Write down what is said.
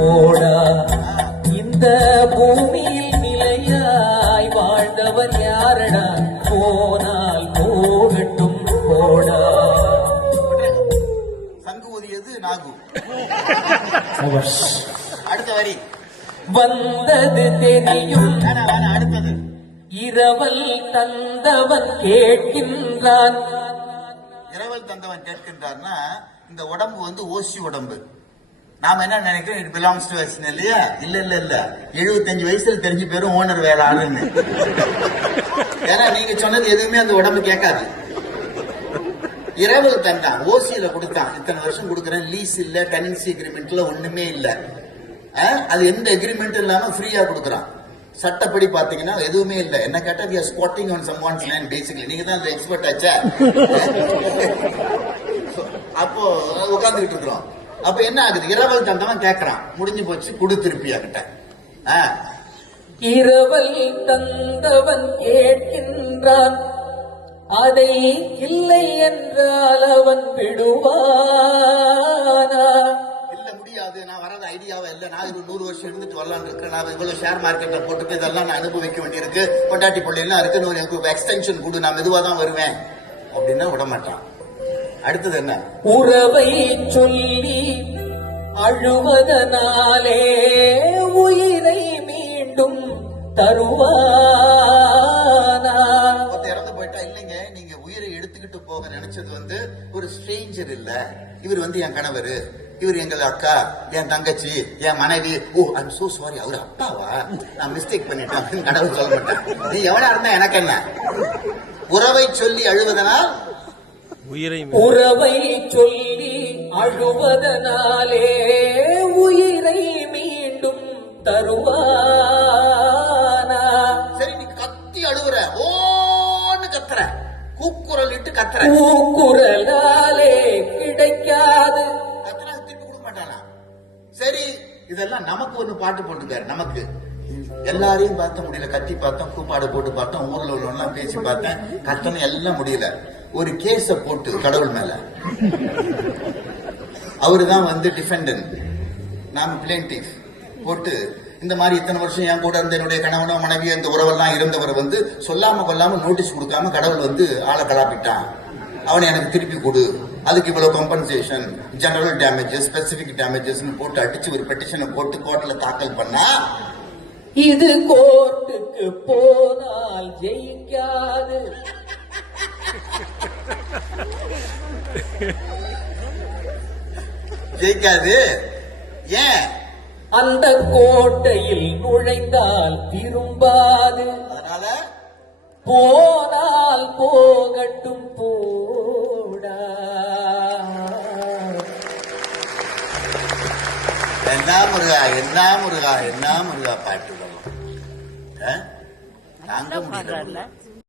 போடா. இந்த பூமியில் நிலையாய் வாழ்ந்தவர் யாரடா? போனால் போகட்டும் போடா. சங்கு ஊதியது நாகு. அடுத்த வரி. வந்தது தெரியும் அடுத்தது. இரவல் தந்தவன் கேட்கின்றான். இரவல் தந்தவன் கேட்கின்றார்னா இந்த உடம்பு வந்து ஓசி உடம்பு. நாம என்ன நினைக்கிறோம்? இட் பிலாங்ஸ் டு அஸ் இல்லையா? இல்ல இல்ல இல்ல. 75 வயசுல தெரிஞ்சு பேரும் ஓனர் வேற ஆளுன்னு. ஏன்னா நீங்க சொன்னது எதுவுமே அந்த உடம்பு கேட்காது. இரவல் தந்தான். ஓசியில கொடுத்தான். இத்தனை வருஷம் கொடுக்குறேன். லீஸ் இல்ல டெனன்சி அக்ரிமெண்ட்ல ஒண்ணுமே இல்ல. அது எந்த அக்ரிமெண்ட் இல்லாம ஃப்ரீயா கொடுக்குறான். சட்டப்படி பாத்தீங்கன்னா எதுவுமே இல்ல. என்ன கேட்டா we are squatting on someone's land basically. நீங்க தான் அந்த எக்ஸ்பர்ட் ஆச்சா? அப்போ உட்கார்ந்துகிட்டு இருக்கிறோம். அப்ப என்ன ஆகுது? இரவல் தந்தவன் கேட்கறான் முடிஞ்சு போச்சு. குடு திருப்பி கிட்ட. இரவல் தந்தவன் கேட்கின்றான். அதை இல்லை என்றால் அவன் விடுவானா? இல்ல முடியாது. நான் வரது ஐடியாவே இல்ல. நான் இது நூறு வருஷம் இருந்துட்டு வரலாம்னு இருக்கேன். நான் இவ்வளவு ஷேர் மார்க்கெட்ல போட்டுட்டு இதெல்லாம் நான் அனுபவிக்க வேண்டியிருக்கு. பொண்டாட்டி பிள்ளை எல்லாம் இருக்கு. இன்னும் எனக்கு எக்ஸ்டென்ஷன் கொடு. நான் மெதுவா தான் வருவேன். அப்படின்னா விட மாட்டான் அடுத்தது என்ன? உறவை சொல்லி அழுவதனாலே உயிரை மீண்டும் தருவானா? இறந்து போயிட்டா இல்லைங்க. நீங்க உயிரை எடுத்துக்கிட்டு போக நினைச்சது வந்து ஒரு ஸ்ட்ரேஞ்சர் இல்ல. இவர் வந்து என் கணவர். இவர் எங்கள் அக்கா என் தங்கச்சி என் மனைவி. ஓ ஐம் சோ சாரி அவர் அப்பாவா? நான் மிஸ்டேக் பண்ணிட்டேன். அப்படின்னு கடவுள் சொல்ல மாட்டேன் நீ எவனா இருந்தா எனக்கு என்ன? உறவை சொல்லி அழுவதனால் உயிரை உறவை சொல்லி அழுவதனாலே உயிரை மீண்டும் தருவானா? சரி நீ கத்தி அழுவுற. ஓன்னு கத்துற. கூக்குரல் இட்டு கத்துற. கூக்குரலாலே கிடைக்காது. கத்துனா திருப்பி கொடுக்க மாட்டானா சரி இதெல்லாம் நமக்கு ஒரு பாட்டு போட்டுக்காரு நமக்கு. எல்லாரையும் பார்த்த முடியல கத்தி பார்த்தோம் கூப்பாடு போட்டு பார்த்தோம் ஊர்ல உள்ளவெல்லாம் பேசி பார்த்தேன் கத்தணும் எல்லாம் முடியல. ஒரு கேஸ போட்டு கடவுள் மேல. அவரு தான் வந்து டிஃபெண்டன்ட் நாம் பிளேன்டிஃப் போட்டு இந்த மாதிரி இத்தனை வருஷம் என் கூட இருந்த என்னுடைய கணவனோ மனைவியோ இந்த உறவெல்லாம் இருந்தவர் வந்து சொல்லாம கொல்லாம நோட்டீஸ் கொடுக்காம கடவுள் வந்து ஆளை கலாப்பிட்டான். அவனை எனக்கு திருப்பி கொடு. அதுக்கு இவ்வளவு compensation general damages specific damages போட்டு அடிச்சு ஒரு பெட்டிஷனை போட்டு கோர்ட்ல தாக்கல் பண்ணா இது கோர்ட்டுக்கு போனால் ஜெயிக்காது. ஜெயிக்காது. ஏன்? அந்த கோட்டையில் நுழைந்தால் திரும்பாது. அதனால? போனால் போகட்டும் போடா. என்ன முருகா என்ன முருகா என்ன முருகா பாட்டு? தாங்க முடியல